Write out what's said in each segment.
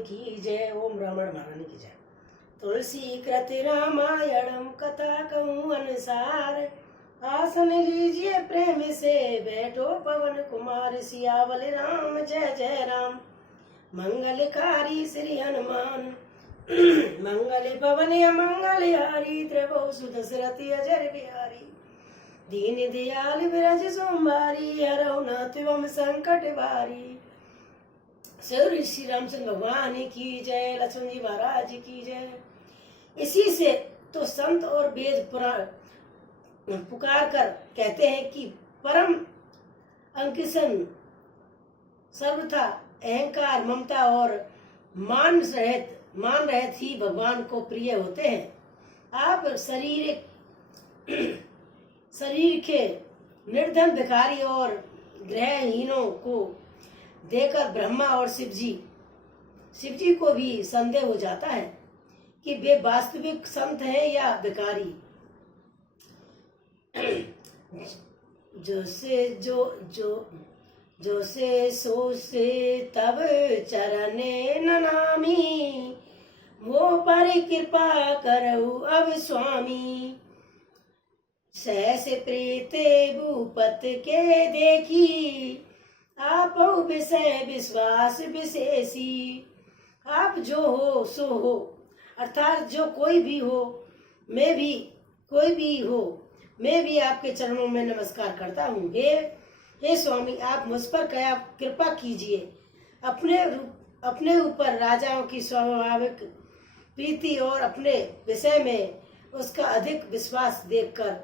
की जय। ओम रावण महारानी की जय। तुलसी कृत रामायणम कथा कहूँ अनुसार, आसन लीजिए प्रेम से बैठो पवन कुमार। सियावल राम जय जय राम, मंगलकारी श्री हनुमान। मंगल भवन मंगल हारी, त्रिभुवन सुदशरथ अजर बिहारी। दीन दयाल विरज सोमवारी, हरौ नाथ एवं संकट भारी। श्री रामचंद्र भगवान की जय। लक्ष्मण जी महाराज की जय। इसी से तो संत और वेद पुराण पुकार कर कहते हैं कि परम अंकिसन सर्वथा अहंकार ममता और मान रहित ही भगवान को प्रिय होते हैं। आप शरीर के निर्धन भिखारी और ग्रहहीनों को देकर ब्रह्मा और शिव जी को भी संदेह हो जाता है कि वे वास्तविक संत हैं या भिखारी। जो से सो से तब चरने ननामी, वो पर कृपा करऊ अब स्वामी। सहस प्रीते भूपत के देखी, आप विषय विश्वास विशेषी। आप जो हो सो हो, अर्थात जो कोई भी हो, मैं भी आपके चरणों में नमस्कार करता हूँ। हे स्वामी, आप मुझ पर कृपा कीजिए। अपने ऊपर राजाओं की स्वाभाविक प्रीति और अपने विषय में उसका अधिक विश्वास देखकर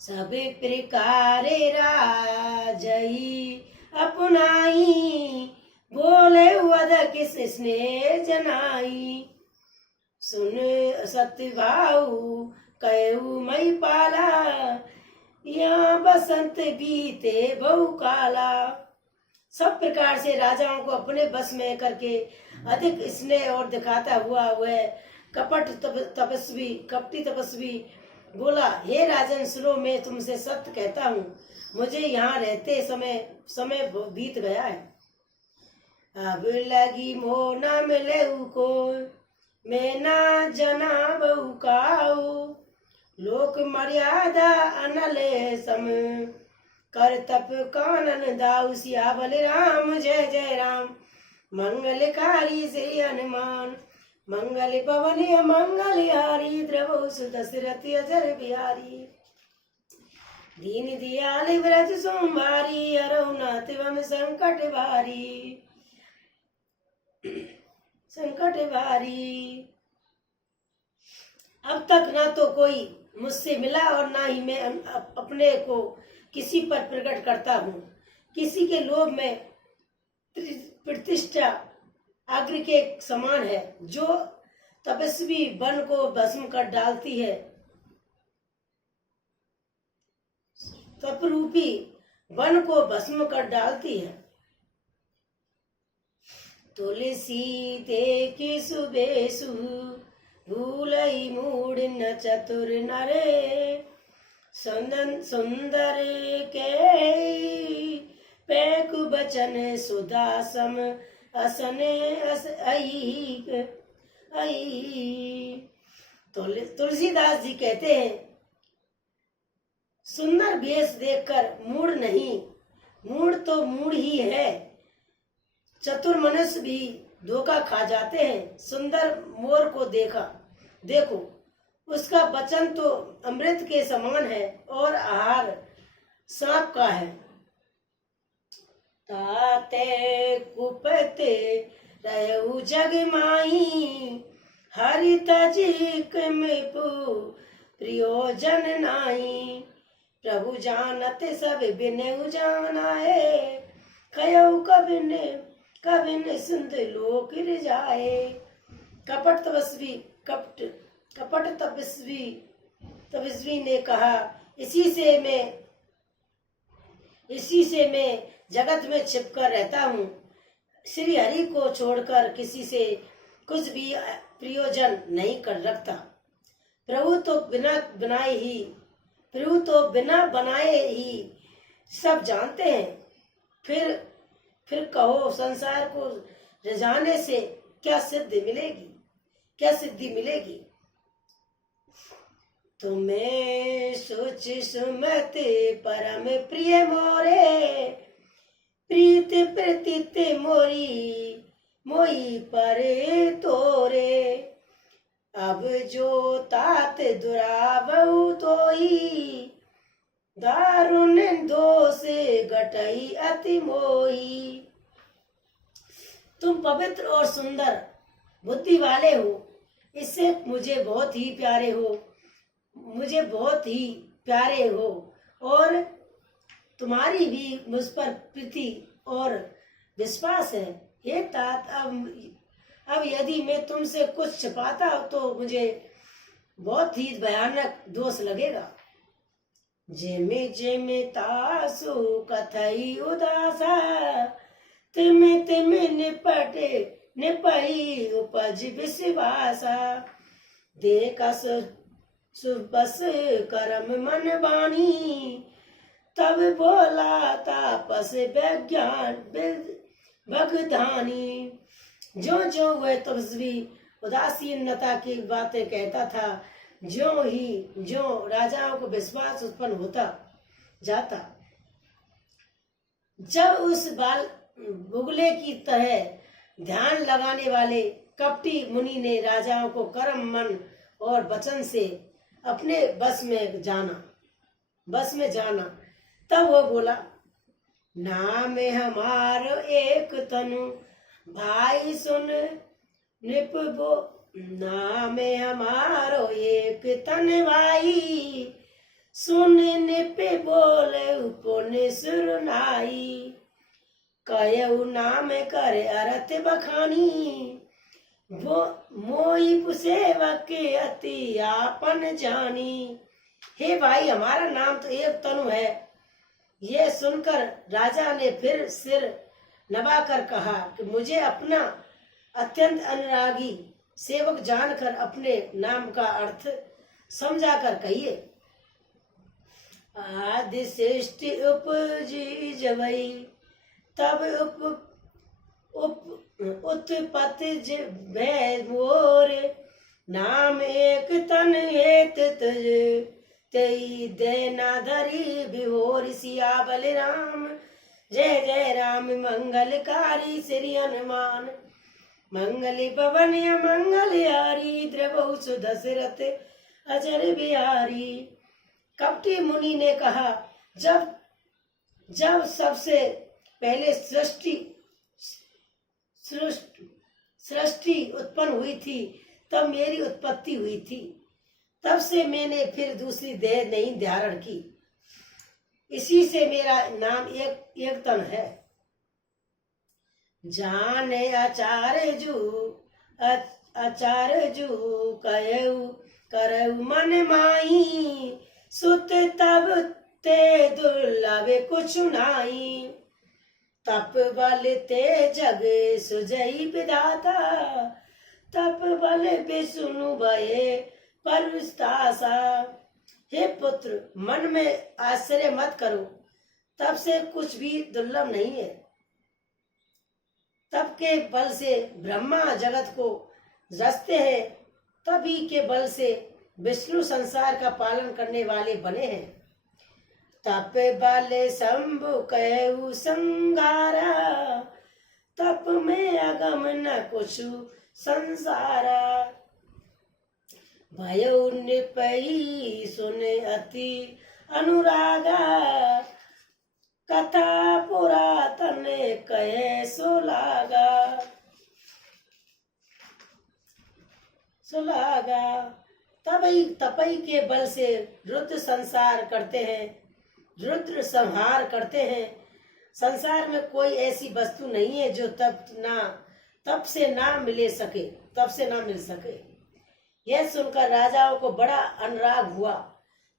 सब प्रकार राजई अपनाई, बोले वद किस स्नेह जनाई। सुन सत्य भाऊ कहू मई पाला, यहाँ बसंत बीते बहु काला। सब प्रकार से राजाओं को अपने बस में करके अधिक स्नेह और दिखाता हुआ वह कपटी तपस्वी बोला, हे राजन सुनो, मैं तुमसे सत्य कहता हूँ, मुझे यहाँ रहते समय बीत गया है। अब लगी मोह न मिले को, मैं ना जना बहु काऊ। लोक मर्यादा अनल सम, कर तप कानन दाऊ। सियावल राम जय जय राम, मंगलकारी श्री हनुमान। मंगल पवन मंगल हारी, द्रवौ सुदशरथ अजर बिहारी। दीन दयाल व्रज सोमवारी, हरौ नाथ एवं संकट भारी। अब तक ना तो कोई मुझसे मिला और ना ही मैं अपने को किसी पर प्रकट करता हूँ। किसी के लोभ में प्रतिष्ठा अग्नि के समान है, जो तपस्वी वन को भस्म कर डालती है। तपरूपी वन को भस्म कर डालती है। तुलसी देखी सुबेसु, भूलई मूड न चतुर नरे। सुंदर के पैकु बचन सुदासम, असने तुलसीदास जी कहते हैं, सुंदर वेश देखकर मूड नहीं, मूड तो मूड ही है। चतुर मनुष्य भी धोखा खा जाते हैं। सुंदर मोर को देखो, उसका वचन तो अमृत के समान है और आहार सांप का है। ताते कुपते रहु जग माही, हरि तजिक में प्रयोजन नाई। प्रभु जानत सब बिनेउ जानाए, कयउ कबिन सिंध लोक जाए। कपट तपस्वी ने कहा, इसी से मैं जगत में छिपकर रहता हूँ। श्री हरि को छोड़कर किसी से कुछ भी प्रयोजन नहीं कर रखता। प्रभु तो बिना बनाए ही सब जानते हैं। फिर कहो संसार को रिझाने से क्या सिद्धि मिलेगी, क्या सिद्धि मिलेगी। तुम्हें सोच सुमति परम प्रिय मोरे, प्रीत प्रतीत मोरी मोई परे तोरे। अब जो तात दुरावऊ तोई, दारुण दोष घटई अति मोही। तुम पवित्र और सुंदर बुद्धि वाले हो, इससे मुझे बहुत ही प्यारे हो, मुझे बहुत ही प्यारे हो, और तुम्हारी भी मुझ पर प्रीति और विश्वास है। हे तात, अब यदि मैं तुमसे कुछ छिपाता तो मुझे बहुत ही भयानक दोष लगेगा। जेमे जेमे तासु कथई उदासा, तिमे तिमे निपटे निपई उपज विश्वासा। देखा सुबस कर्म मन बानी, तब बोला तापस विज्ञान भगधानी। जो जो वह तपस्वी उदासीनता की बातें कहता था, जो राजाओं को विश्वास उत्पन्न होता जाता, जब उस बाल बुगले की तरह ध्यान लगाने वाले कपटी मुनि ने राजाओं को कर्म मन और वचन से अपने बस में जाना, तब वो बोला, नाम हमारो एक तनु भाई सुन निपबो। नाम हमारो एक तन भाई, सुन निप बोले पुण्य सुरनाई। कयऊ नाम करे अरत बखानी, वो मोई सेवक के अति आपन जानी। हे भाई, हमारा नाम तो एक तनु है। ये सुनकर राजा ने फिर सिर नवाकर कहा कि मुझे अपना अत्यंत अनुरागी सेवक जानकर अपने नाम का अर्थ समझाकर कहिए। आदि सृष्टि उपजी जबई, तब उत्पत्ति भय मोर। नाम एक तन हेत तुझ, तेई देना धरी बिहोर। सिया बलराम जय जय राम, मंगलकारी श्री हनुमान। मंगल पवन मंगलहारी, द्रवहु सुदशरथ अजर बिहारी। कपटी मुनि ने कहा, जब सबसे पहले सृष्टि उत्पन्न हुई थी, तब मेरी उत्पत्ति हुई थी। तब से मैंने फिर दूसरी देह नहीं धारण की। इसी से मेरा नाम एक तन है। जाने आचार्य जू करऊ मन माई, सुत तब ते दुर्लभ कुछ नाई। तप बल ते जग सुजई विधाता, तप बल विष्णु भये परुस्तासा। हे पुत्र, मन में आश्चर्य मत करो, तप से कुछ भी दुर्लभ नहीं है। तप के बल से ब्रह्मा जगत को रचते हैं, तभी के बल से विष्णु संसार का पालन करने वाले बने हैं। तप बल शंभु कहु संगारा, तप में अगम न कुछ संसारा। भयो निपई सुने अति अनुरागा, कथा पुरातन कहे सुलागा। तपई के बल से रुद्र संसार करते हैं, रुद्र संहार करते हैं। संसार में कोई ऐसी वस्तु नहीं है जो तप से ना मिल सके। यह सुनकर राजाओं को बड़ा अनुराग हुआ।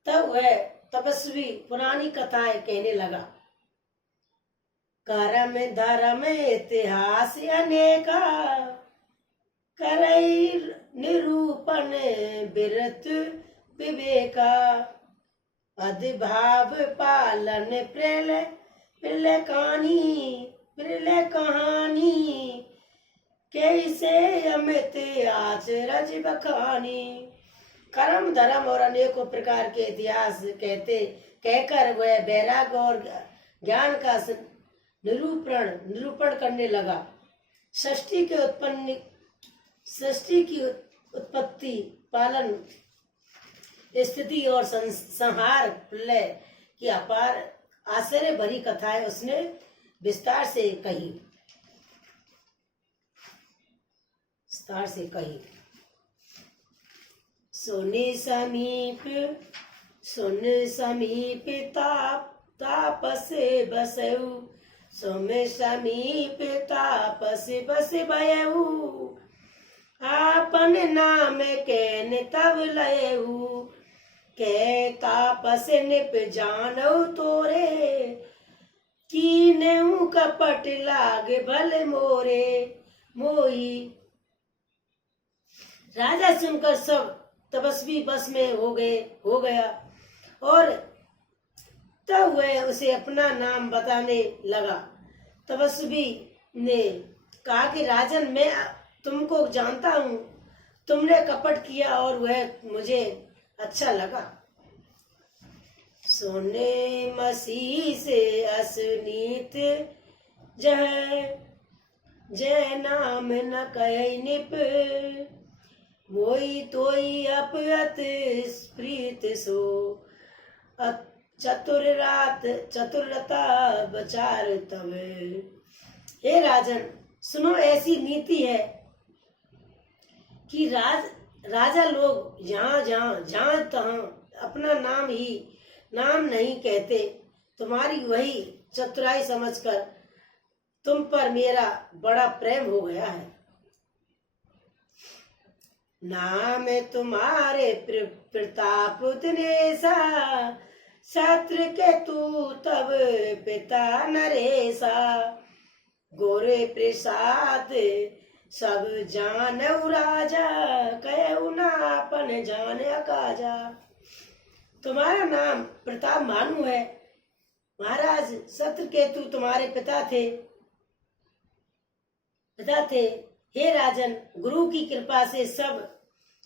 तब वह तपस्वी पुरानी कथाएं कहने लगा। कर्म धर्म इतिहास अनेका, करई निरूपण बिरत विवेका। अधिभाव पालन प्रेल कहानी, बिरले कहानी कैसे अमित आचरज बखानी। कर्म धर्म और अनेकों प्रकार के इतिहास कहकर वह वैराग और ज्ञान का निरूपण करने लगा। सृष्टि की उत्पत्ति, पालन, स्थिति और संहार, प्रलय की अपार आश्चर्य भरी कथाएं उसने विस्तार से कही। सुन समीप तापस बसऊ, सुन समीप तापस बस भयऊ, आपन नाम कैन तब लयऊ, के तापस निप जानऊ तोरे, कीनेऊ कपट लाग भल मोरे मोही। राजा सुनकर सब तपस्वी बस में हो गया और तब वह उसे अपना नाम बताने लगा। तपस्वी ने कहा कि राजन, मैं तुमको जानता हूँ, तुमने कपट किया और वह मुझे अच्छा लगा। सोने मसीह से असनीत जय नाम न कह निप, मोई तोई अपयत प्रीत सो, चतुरता बचार तब। हे राजन, सुनो, ऐसी नीति है कि राजा लोग जहाँ तहाँ अपना नाम नहीं कहते। तुम्हारी वही चतुराई समझकर तुम पर मेरा बड़ा प्रेम हो गया है। नाम तुम्हारे प्रताप दिनेशा, शत्रु के तू तब पिता नरेशा, गोरे प्रसाद सब जानऊ राजा, कहऊ ना अपन जाने काजा। तुम्हारा नाम प्रताप भानु है महाराज। शत्रुकेतु तुम्हारे पिता थे। हे राजन, गुरु की कृपा से सब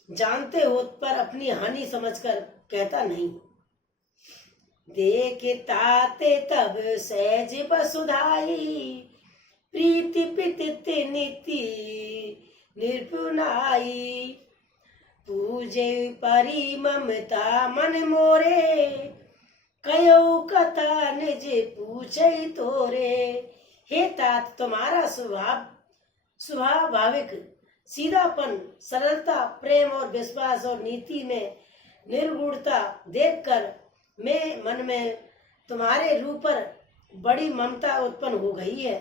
जानते हो, पर अपनी हानि समझकर कहता नहीं। देखताते तब सहज बसुधाई, प्रीति पितित नीति निर्पुनाई, पूजे परी ममता मन मोरे, कयो कथा निज पूछे तोरे। हे तात, तुम्हारा स्वाभाविक सीधापन, सरलता, प्रेम और विश्वास और नीति में निर्गुणता देखकर मैं मन में तुम्हारे रूप पर बड़ी ममता उत्पन्न हो गई है।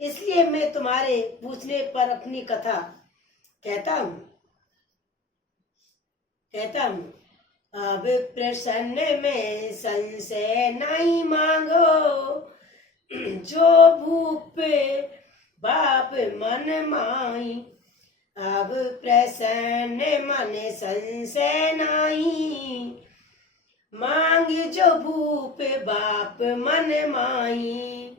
इसलिए मैं तुम्हारे पूछने पर अपनी कथा कहता हूँ। अब प्रसन्न में संशय नहीं मांगो, जो भूप बाप मन माई। अब प्रसन्न मन संशय नहीं, मांग जो भूप बाप मन माई।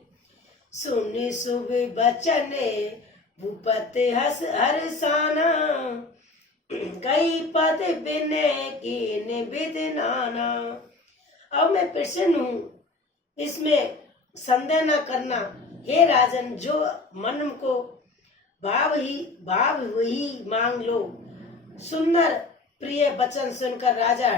सुन शुभ बचन भूपत हर्षाना, कई पद बिनय कीन विद नाना। अब मैं प्रसन्न हूँ, इसमें संदेह न करना। हे राजन, जो मन को भाव वही मांग लो। सुंदर प्रिय वचन सुनकर राजा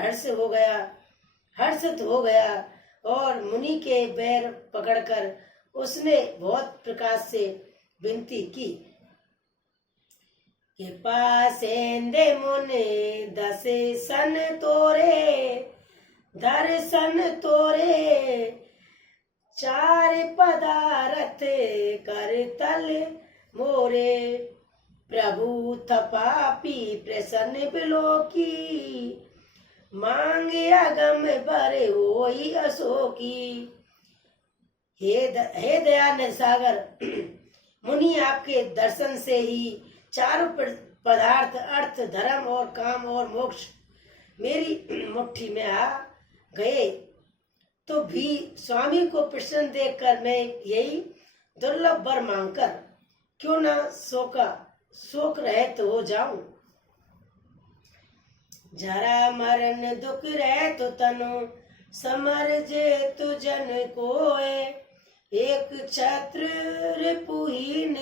हर्षित हो गया और मुनि के पैर पकड़कर उसने बहुत प्रकार से विनती की कि पासेंदे मुने दर्शन तोरे, चार पदारथ कर तल मोरे। प्रभु थपापी प्रसन्न बिलोकी, मांगे अगम बर होई अशोकी। हे दयानंद सागर, मुनि आपके दर्शन से ही चारों पदार्थ, अर्थ, धर्म और काम और मोक्ष मेरी मुट्ठी में आ गए। तो भी स्वामी को प्रसन्न देखकर मैं यही दुर्लभ वर मांगकर क्यों न शोक रहित हो जाऊं। जरा मरण दुख रहत तनु समर जे तु जन कोय। एक छत्र रिपुहीन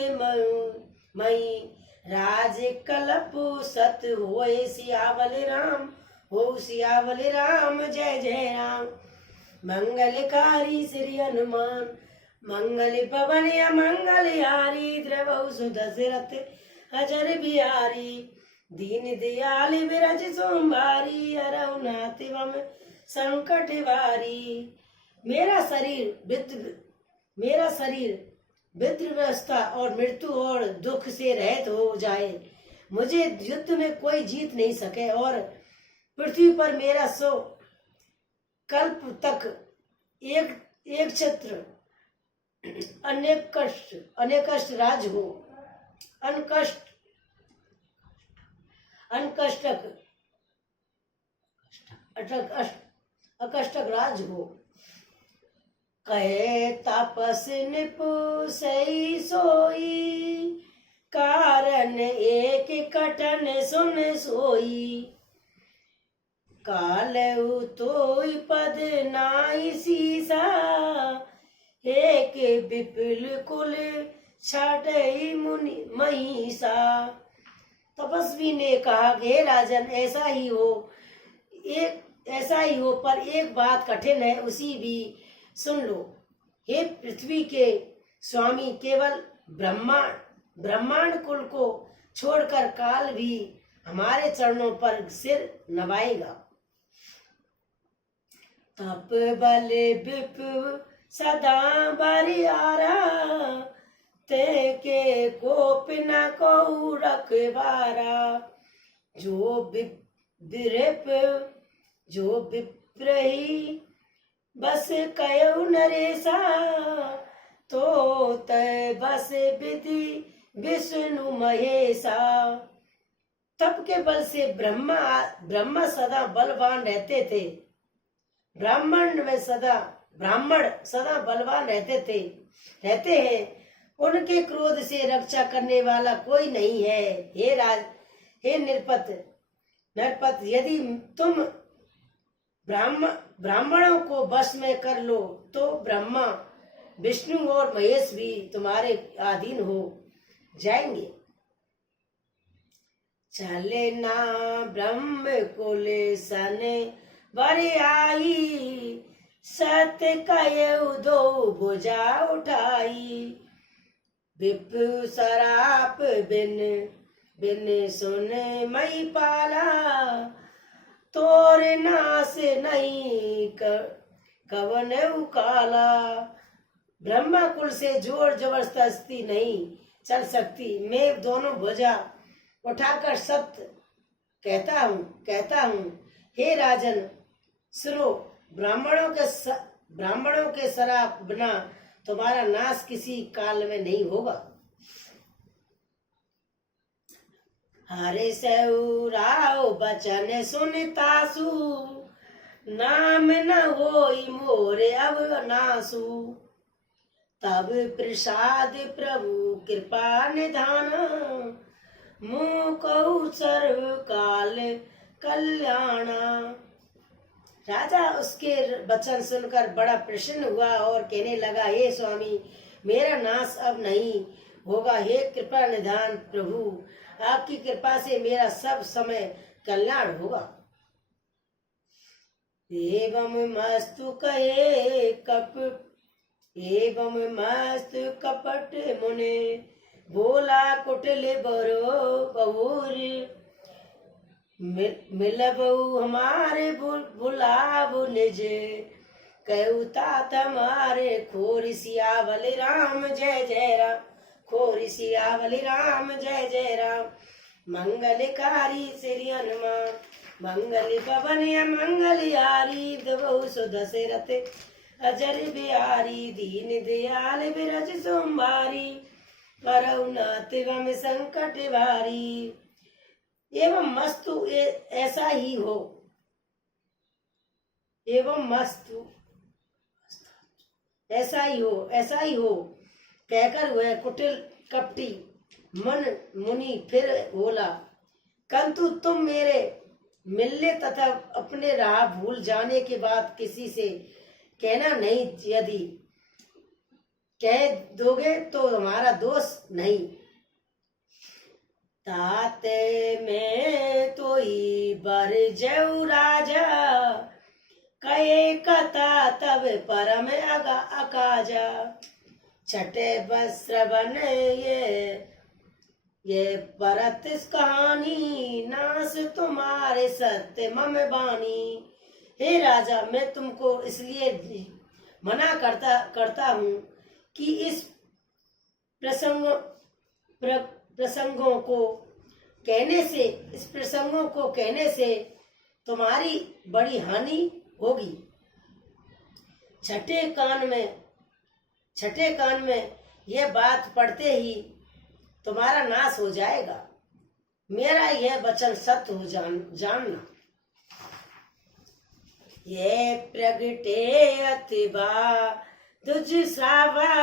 मई राज कलप सत होय। सियावल राम जय जय राम। मंगलकारी श्री हनुमान मंगल पवन मंगलहारी। द्रवहु सुदशरथ अजर बिहारी। दीन दयाल विरज सोमवारी। हरहु नाथ मम संकट वारी। मेरा शरीर विद्रवस्था और मृत्यु और दुख से रहित हो जाए। मुझे युद्ध में कोई जीत नहीं सके और पृथ्वी पर मेरा 100 कल्प तक एक छत्र अनेक कष्ट राज हो। अकष्टक राज हो। कहे तापस निपु सही सोई। कारण एक कटन सुन सोई। कालउ तोई पद नाई सीसा। एक विपुल कुल छाटई मुनि महिषा। तपस्वी ने कहा हे राजन ऐसा ही हो पर एक बात कठिन है उसी भी सुन लो। हे पृथ्वी के स्वामी केवल ब्रह्मांड कुल को छोड़कर काल भी हमारे चरणों पर सिर नवाएगा। तप बल विप सदा बरियारा। ते के कोप न को रखवारा। जो विप्रही बस कयउ नरेसा। तो तय बस विधि विष्णु महेशा। तप के बल से ब्रह्मा सदा बलवान रहते थे। ब्राह्मण सदा बलवान रहते हैं। उनके क्रोध से रक्षा करने वाला कोई नहीं है। हे नरपत यदि तुम ब्राह्मणों को वश में कर लो तो ब्रह्मा विष्णु और महेश भी तुम्हारे अधीन हो जाएंगे। चले ना ब्रह्म कुल सन बरियाई। सत्य कयउ दो भुजा उठाई। विप सराप बिन सुन मई पाला। तोर नास नहीं कवन उकाला। ब्रह्मा कुल से जोर जबरदस्ती नहीं चल सकती। मैं दोनों भुजा उठाकर सत्य कहता हूँ। हे राजन सुनो, ब्राह्मणों के श्राप बिना तुम्हारा नाश किसी काल में नहीं होगा। हरे सऊ राव बचन सुनतासु। नाम न होई मोरे अब नासु। तब प्रसाद प्रभु कृपा निधान। मुँह कहु सर्व काल कल्याणा। राजा उसके वचन सुनकर बड़ा प्रसन्न हुआ और कहने लगा हे स्वामी मेरा नाश अब नहीं होगा। हे कृपा निधान प्रभु आपकी कृपा से मेरा सब समय कल्याण होगा। एवं मस्तु कपट मुने। बोला कुटिल बरो बहुर। मिलबऊ हमारे बुलाव निज। कहू तात हमारे खोर सियावल राम जय जय राम। खोर सियावल राम जय जय राम। मंगलकारी श्री हनुमान मंगल पवन मंगलहारी। द्रवहु सुदशरथ अजर बिहारी। दीन दयाल विरज सोमवारी। हरहु नाथ मम संकट वारी। एवं मस्तु ऐसा ही हो। ऐसा ही हो कहकर वह कुटिल कपटी मन मुनि फिर बोला, किंतु तुम मेरे मिलने तथा अपने राह भूल जाने के बाद किसी से कहना नहीं, यदि कह दोगे तो हमारा दोष नहीं। ताते में तोई बर जऊ राजा, कहे कथा तब परम अकाजा। छठे वस्त्र बने ये परत कहानी, नास तुम्हारे सत्य मम बानी। हे राजा, मैं तुमको इसलिए मना करता हूँ कि इस प्रसंगों को कहने से तुम्हारी बड़ी हानि होगी। छठे कान में यह बात पढ़ते ही तुम्हारा नाश हो जाएगा। मेरा यह वचन सत्य हो जानना। ये प्रगटे अतिबा तुझ श्रावा,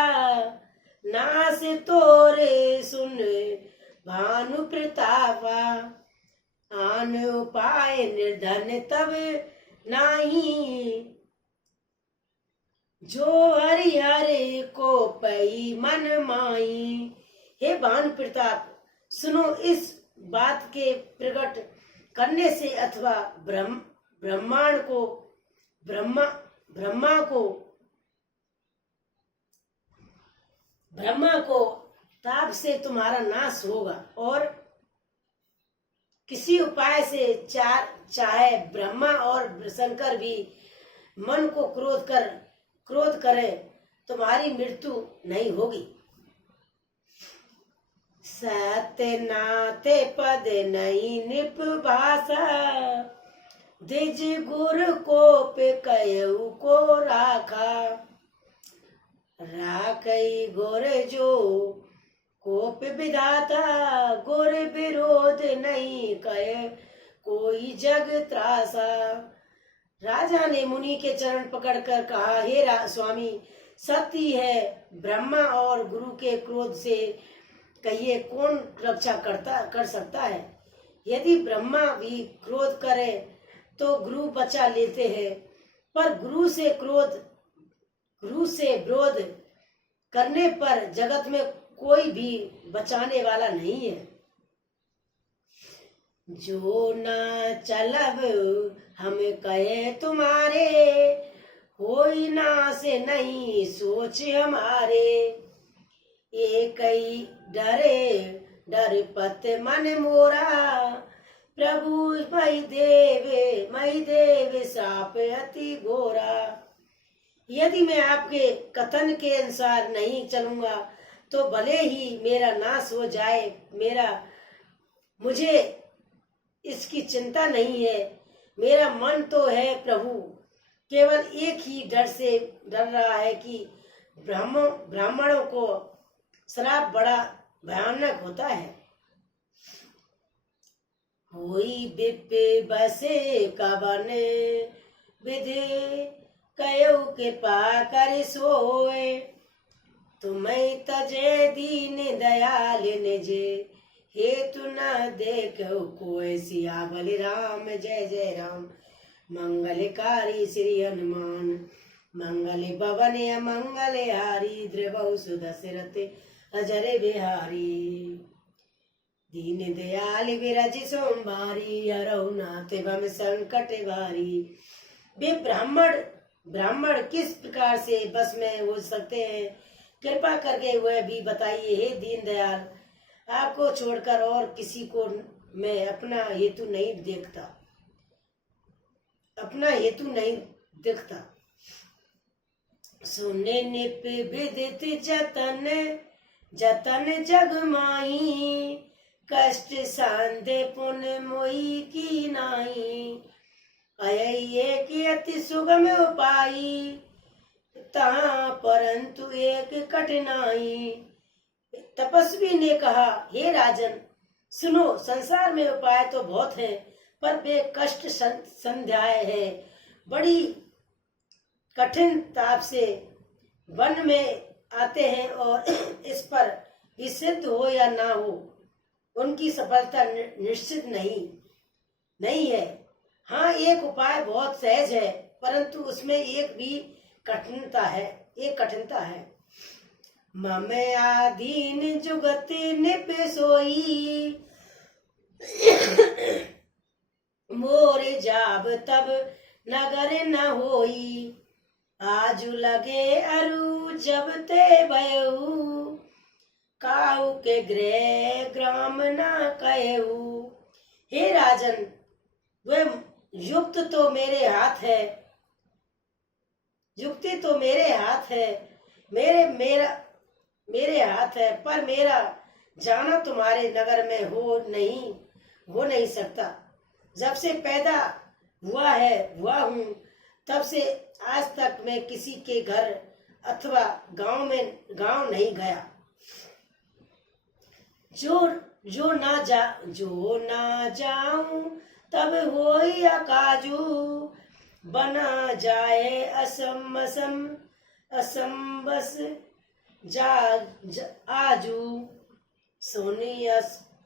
नास तोरे सुन भानु प्रतापा। आन उपाय निर्धन तब नाही, जो हरि हरि को पई मन माई। हे भानु प्रताप, सुनो, इस बात के प्रकट करने से अथवा ब्रह्मा को ताप से तुम्हारा नाश होगा, और किसी उपाय से चाहे ब्रह्मा और शंकर भी मन को क्रोध करे, तुम्हारी मृत्यु नहीं होगी। सत्य नाते पद नहीं निप भाषा, द्विज गुरु कोप कयऊ को राखा। राखई गुर जो कोप विधाता, गुर विरोध नहीं कहे कोई जग त्रासा। राजा ने मुनि के चरण पकड़कर कहा, हे स्वामी, सत्य है, ब्रह्मा और गुरु के क्रोध से कहिए कौन रक्षा कर सकता है। यदि ब्रह्मा भी क्रोध करे तो गुरु बचा लेते हैं, पर गुरु से विरोध करने पर जगत में कोई भी बचाने वाला नहीं है। जो न चलब हम कहे तुम्हारे, होई ना से नहीं सोच हमारे। एक ही डर पत मन मोरा, प्रभु मई देव साप अति घोरा। यदि मैं आपके कथन के अनुसार नहीं चलूंगा तो भले ही मेरा नाश हो जाए। मुझे इसकी चिंता नहीं है। मेरा मन तो है प्रभु, केवल एक ही डर रहा है कि ब्राह्मणों को श्राप बड़ा भयानक होता है। होई बिप्पे बसे कवन विधि, कयऊ के पाकर सोए। तुम्हें तजे दीन दयाल निजे, हेतु न देखो कोई। सियावल राम जय जय राम, मंगलकारी श्री हनुमान। मंगल भवन मंगल हारी, द्रवहु सुदशरथ अजर बिहारी। दीन दयाल विरज सोमवारी, हरहु नाथ भम संकट भारी। वे ब्राह्मण किस प्रकार से बस में हो सकते हैं, कृपा करके वह भी बताइए। हे दीन दयाल, आपको छोड़कर और किसी को मैं अपना हेतु नहीं देखता। सुने निप विदित जतन जग माही, कष्ट सांधे पुन मोई की नाई। अये की अति सुगम उपाई, तहाँ परंतु एक कठिनाई। तपस्वी ने कहा, हे राजन, सुनो, संसार में उपाय तो बहुत हैं, पर वे कष्ट संध्याय है। बड़ी कठिन ताप से वन में आते हैं और इस पर भी सिद्ध हो या ना हो, उनकी सफलता निश्चित नहीं है। हाँ, एक उपाय बहुत सहज है, परंतु उसमें एक कठिनता है। ममे आधीन जुगत निप सोई, मोरे जाब तब नगर न होई। आजु लगे अरु जब ते भयऊ, काऊ के गृह ग्राम न कहू। हे राजन, वह युक्ति तो मेरे हाथ है, मेरे हाथ है, पर मेरा जाना तुम्हारे नगर में हो नहीं सकता। जब से पैदा हुआ हूँ, तब से आज तक मैं किसी के घर अथवा गांव नहीं गया। जो ना जाऊं तब होई अकाजू, बना जाए असंबस आजू। सोनी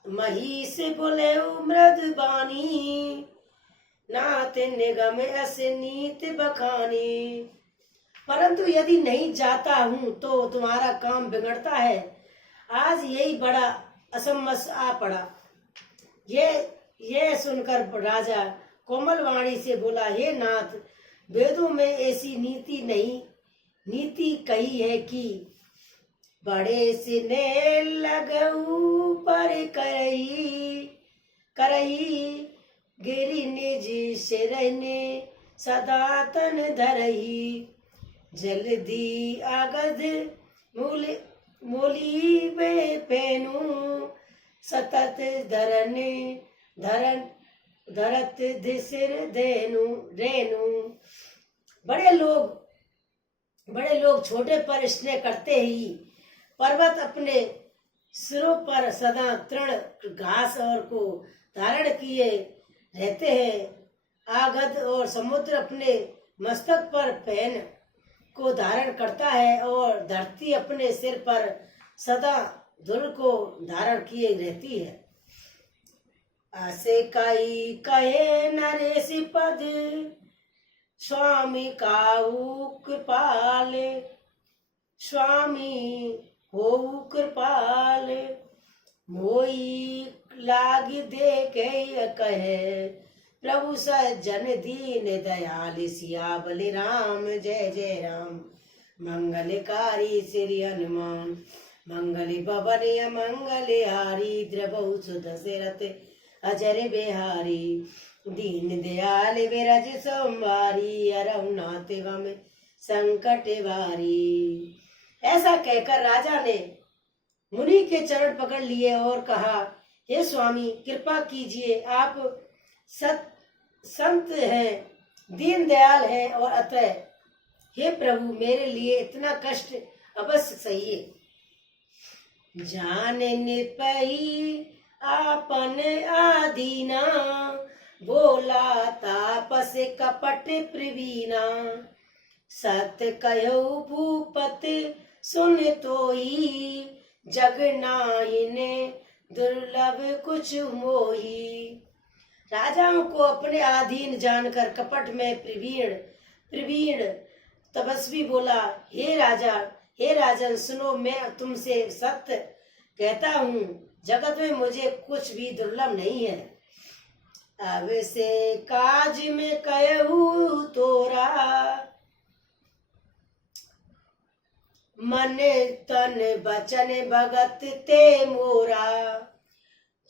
महिष बोले मृद बानी, नात निगम अस नीत बखानी। परंतु यदि नहीं जाता हूँ तो तुम्हारा काम बिगड़ता है। आज यही बड़ा असमस आ पड़ा। ये सुनकर राजा कोमल वाणी से बोला, हे नाथ, वेदों में ऐसी नीति कही है कि बड़े से ने लगऊ पर करही, गिरी निज सिरने सदा तन धरही। जल्दी आगध मोली वे पेनु, सतत धरत सिर रेनु। बड़े लोग छोटे पर स्नेह करते ही पर्वत अपने सिरों पर सदा तृण घास और को धारण किए रहते हैं। आगध और समुद्र अपने मस्तक पर पैन को धारण करता है, और धरती अपने सिर पर सदा धूल को धारण किए रहती है। ऐसे कई कहे नरेश पद, स्वामी काऊ कृपाल, स्वामी हो कृपाल। मोई लाग दे के कहे, प्रभु सज्जन दीन दयाल। सिया बलि राम जय जय राम, मंगलकारी श्री हनुमान। मंगल भवन मंगल हारी, द्रवहु सुदशरथ अजर बिहारी। दीन दयाल विरज सोमवारी, अरहु नाथ वम संकट वारी। ऐसा कहकर राजा ने मुनि के चरण पकड़ लिए और कहा, हे स्वामी, कृपा कीजिए, आप संत हैं, दीन दयाल हैं, और अतः हे प्रभु, मेरे लिए इतना कष्ट अवश्य सहिए। जान निपही आपन आदीना, बोला तापस कपट प्रवीणा। सत कहो भूपत सुन तोई, जग नाहिने दुर्लभ कुछ मोही। राजाओं को अपने अधीन जानकर कपट में प्रवीण तपस्वी बोला, हे राजन, सुनो, मैं तुमसे सत्य कहता हूँ, जगत में मुझे कुछ भी दुर्लभ नहीं है। अब से काज में कहूँ तोरा, मन तन बचन भगत ते मोरा।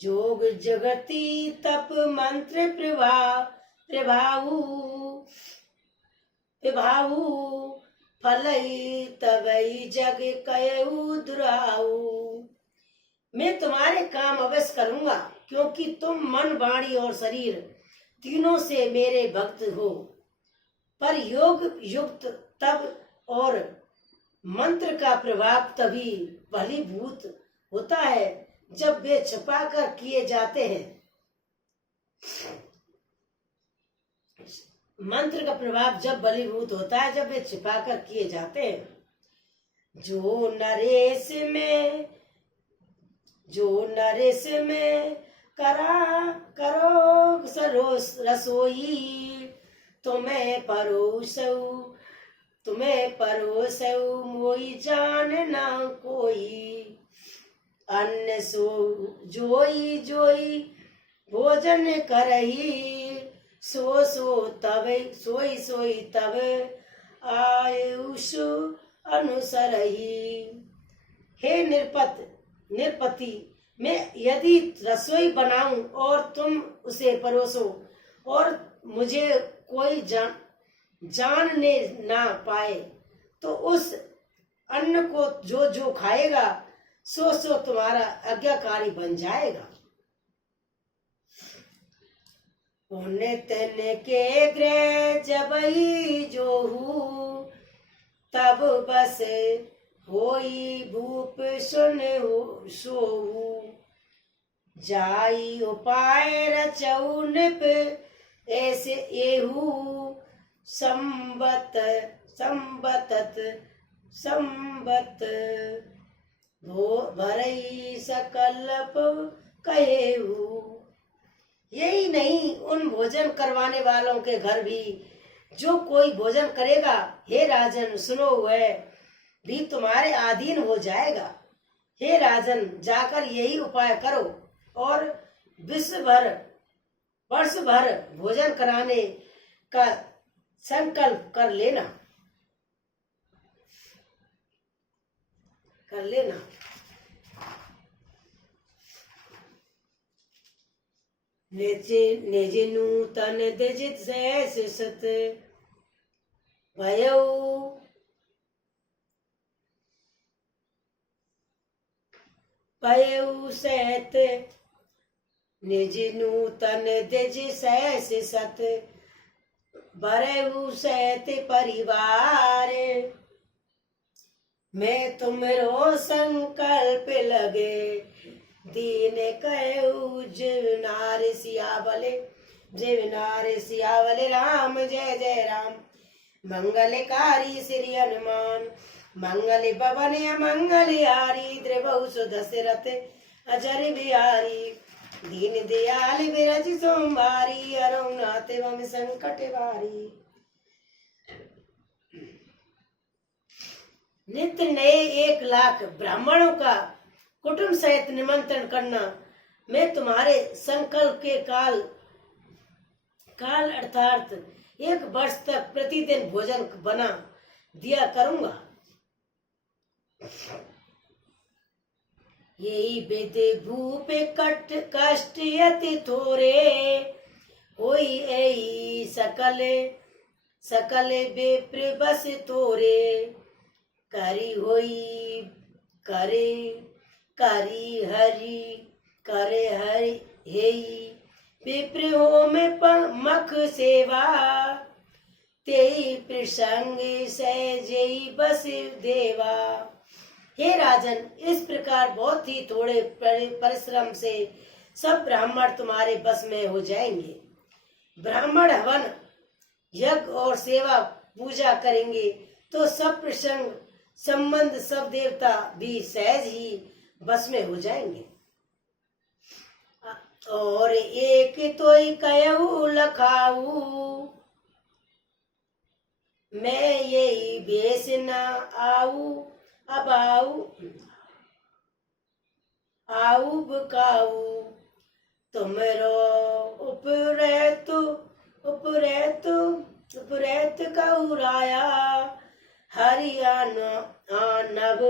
जोग जगती तप मंत्र प्रभाऊ, फलई तबई जग कहू दुराऊ। मैं तुम्हारे काम अवश्य करूंगा, क्योंकि तुम मन, वाणी और शरीर तीनों से मेरे भक्त हो। पर योग युक्त तब और मंत्र का प्रभाव तभी फलीभूत होता है जब वे छिपाकर किए जाते हैं। मंत्र का प्रभाव जब बलीभूत होता है जब वे छिपाकर किए जाते हैं। जो नरेश में करो रसोई, तुम्हें परोसऊ मोई जान ना कोई। अन्न जोई भोजन करही, सोई तब आयुष अनुसरही। हे निरपति, मैं यदि रसोई बनाऊं और तुम उसे परोसो और मुझे कोई जानने ना पाए, तो उस अन्न को जो खाएगा सो तुम्हारा आज्ञाकारी बन जाएगा। पुण्य तन के ग्रह जबई जो हूँ, तब बस होई भूप सुन सोहू। जाई उपाय रचऊ निप ऐसे एहू, संबत भरई सकल्प कहेहू। यही नहीं, उन भोजन करवाने वालों के घर भी जो कोई भोजन करेगा, हे राजन सुनो, वह भी तुम्हारे अधीन हो जाएगा। हे राजन, जाकर यही उपाय करो और वर्ष भर भोजन कराने का संकल्प कर लेना। निज नूतन दिजित सहस सत पयऊ सत। निज नूतन दिज सहस सत बरऊ सत परिवार। मैं तुमरो संकल्प लगे दीन कहू, जीवनार सियावले राम जय जय राम। मंगलकारी श्री हनुमान, मंगल भवन मंगलहारी। द्रवहु सुदशरथ अजर बिहारी, दीन दयाल बिरज सोमवारी। हरऊ नाथ एवं संकट वारी। नित्य नए 1 लाख ब्राह्मणों का कुटुंब सहित निमंत्रण करना। मैं तुम्हारे संकल्प के काल अर्थात 1 वर्ष तक प्रतिदिन भोजन बना दिया करूंगा। यही विधि भूप कष्ट यति थोरे, होई यही सकल विप्र बस तोरे। करी हरि हेई विप्र हो में मख सेवा। तेई प्रसंग सहजई बस देवा। हे राजन, इस प्रकार बहुत ही थोड़े परिश्रम से सब ब्राह्मण तुम्हारे बस में हो जाएंगे। ब्राह्मण हवन यज्ञ और सेवा पूजा करेंगे तो सब प्रसंग संबंध सब देवता भी सहज ही बस में हो जाएंगे। और एक तोई कहू लखाऊ, मैं यही बेस न अब आऊ बकाऊ। तुमरो उपरेत कहू राया, हरियाणा नभ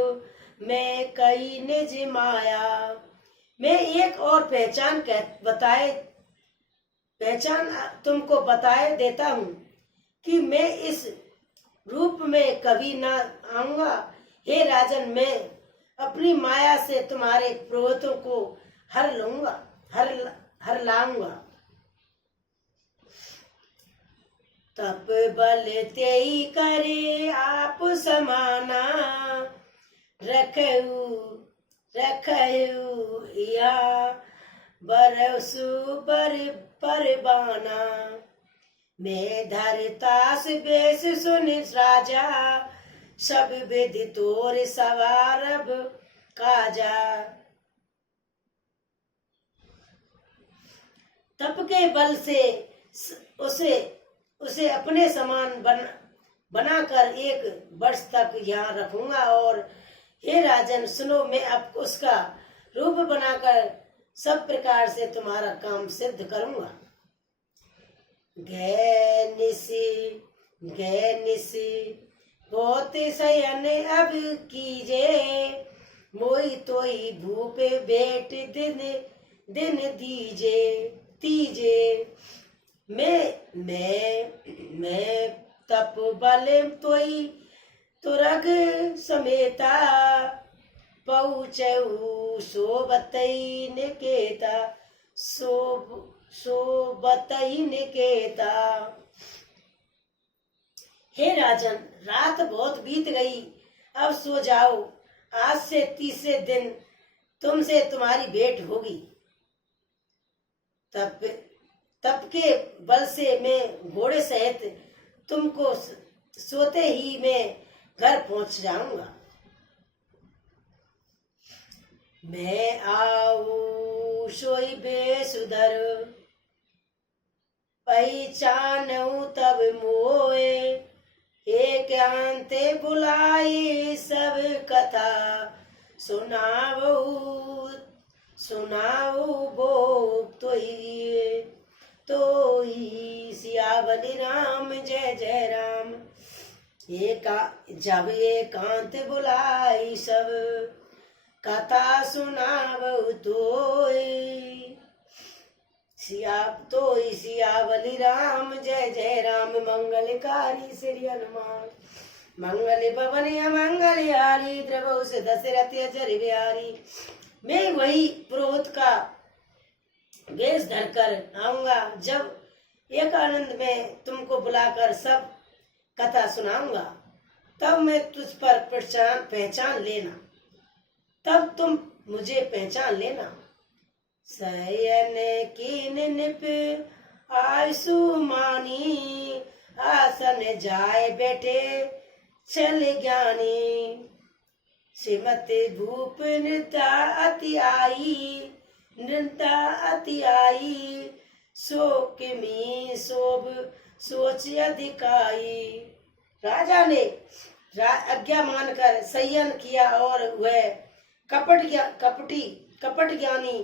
में कई निज माया। मैं एक और पहचान तुमको बताए देता हूँ कि मैं इस रूप में कभी न आऊंगा। हे राजन, मैं अपनी माया से तुम्हारे क्रोधों को हर लाऊंगा। तप बल तेई करे आप समाना, रखऊ या बरसु परबाना। मैं धरतास बेस सुन राजा, सब विधि तोर सवारब काजा। तप के बल से उसे अपने समान बनाकर 1 वर्ष तक यहाँ रखूंगा। और हे राजन सुनो, मैं अब उसका रूप बनाकर सब प्रकार से तुम्हारा काम सिद्ध करूंगा। गए निसी बहुत शयन अब कीजे, मोई तोई भूप बेट दिन तीजे। मैं तप बल तोई तुरग समेता, पहुँचऊ सो बतई निकेता, सो बतई निकेता। हे राजन, रात बहुत बीत गई, अब सो जाओ। आज से 3 दिन तुमसे तुम्हारी भेंट होगी। तप के बल से मैं घोड़े सहित तुमको सोते ही मैं घर पहुंच जाऊंगा। मैं आऊ सोई बेसुधर, पहचानऊ तब मोए, एकांते बुलाई सब कथा, सुनाऊ बो तोई सियावली राम जय जय राम। जब एकांत बुलाई सब कथा सुनावऊ तोई सियावली राम जय जय राम। मंगलकारी श्री हनुमान, मंगल भवन मंगलहारी, द्रवौ से दशरथ अजर बिहारी। मैं वही पुरोहित का वेश धरकर आऊंगा, जब एक आनंद में तुमको बुलाकर सब कथा सुनाऊंगा। तब मैं तुझ पर पहचान लेना, तब तुम मुझे पहचान लेना। शयन कीन निप आयसु मानी, आसन जाए बैठे चल ज्ञानी। श्रीमती भूप नृता अति आई, शोक मी शोभ सोच अधिकाई। राजा ने आज्ञा मानकर शयन किया और वह कपट ज्ञानी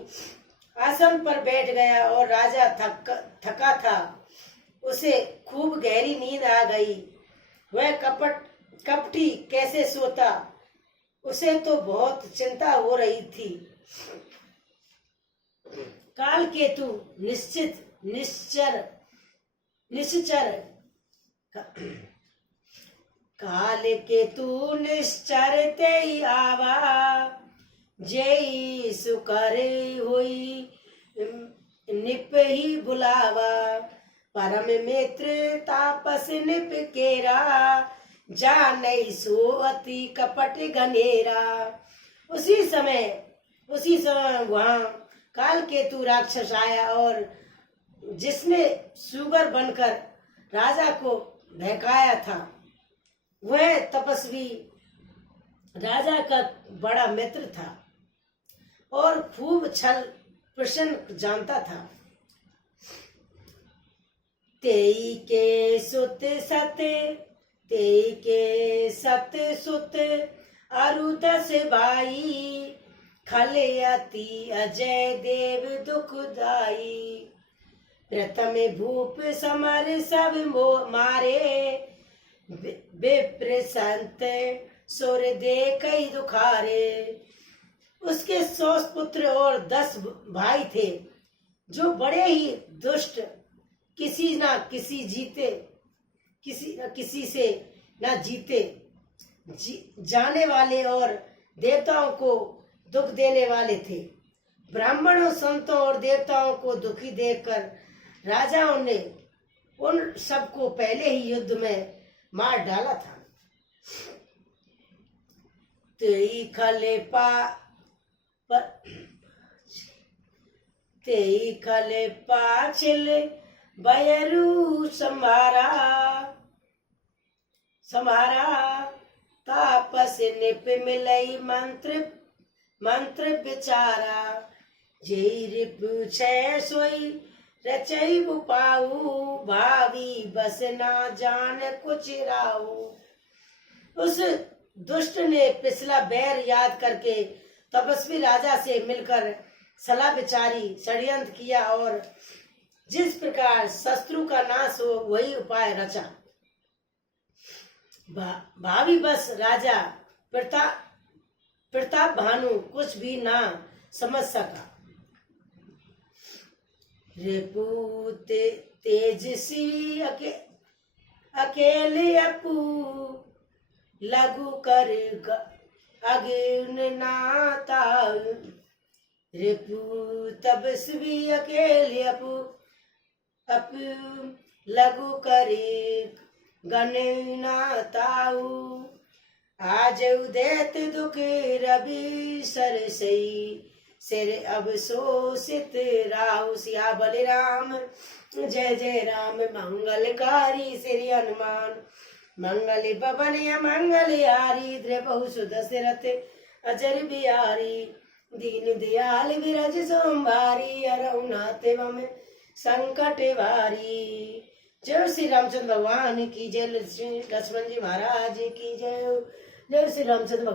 आसन पर बैठ गया। और राजा थका था, उसे खूब गहरी नींद आ गई। वह कपटी कैसे सोता, उसे तो बहुत चिंता हो रही थी। काल केतु निश्चर काल केतु निश्चर ते आवा, जय सुकर हुई निप ही बुलावा। परम मित्र तापस निप केरा, जानै सो अति कपट घनेरा। उसी समय वहाँ काल केतु राक्षस आया, और जिसने सुगर बनकर राजा को बहकाया था, वह तपस्वी राजा का बड़ा मित्र था और खूब छल प्रश्न जानता था। तेई के सत सुत अरु 10 भाई, खले अति अजय देव दुखदाई। प्रथम भूप समर सब मारे, विप्र संत सुर दे कई दुखारे। उसके 100 पुत्र और 10 भाई थे, जो बड़े ही दुष्ट, किसी से न जीते जाने वाले और देवताओं को दुख देने वाले थे। ब्राह्मणों, संतों और देवताओं को दुखी देखकर राजाओं ने उन सबको पहले ही युद्ध में मार डाला था। तेई खले पाचिल बयरू समारा तापस निप मिलई मंत्र मंत्र विचारा, जेई रिपु छय सोई रचई पाऊ, भावी बस ना जान कुछ राऊ। उस दुष्ट ने पिछला बैर याद करके तपस्वी राजा से मिलकर सलाह विचारी, षड्यंत्र किया और जिस प्रकार शत्रु का नाश हो वही उपाय रचा। भावी बस राजा प्रताप भानु कुछ भी ना समझ सका। रिपु तेजस्वी अकेले अपू, लघु कर अग्नि नाता। रिपु तपस्वी अकेले अपू लघु करे गणनाताऊ। आज उदैत दुख रवि सरसई, सिर अवशोषित राहु। सिया बलिराम जय जय राम, मंगलकारी श्री हनुमान। मंगल भवन मंगल हारी, द्रवहु सुदशरथ अजर बिहारी। दीन दयाल विरज सोमवारी, हरहु नाथ मम संकट वारी। जय श्री रामचंद्र भगवान की जय, लक्ष्मण जी महाराज की जय। जय श्री रामचंद्र भगवान।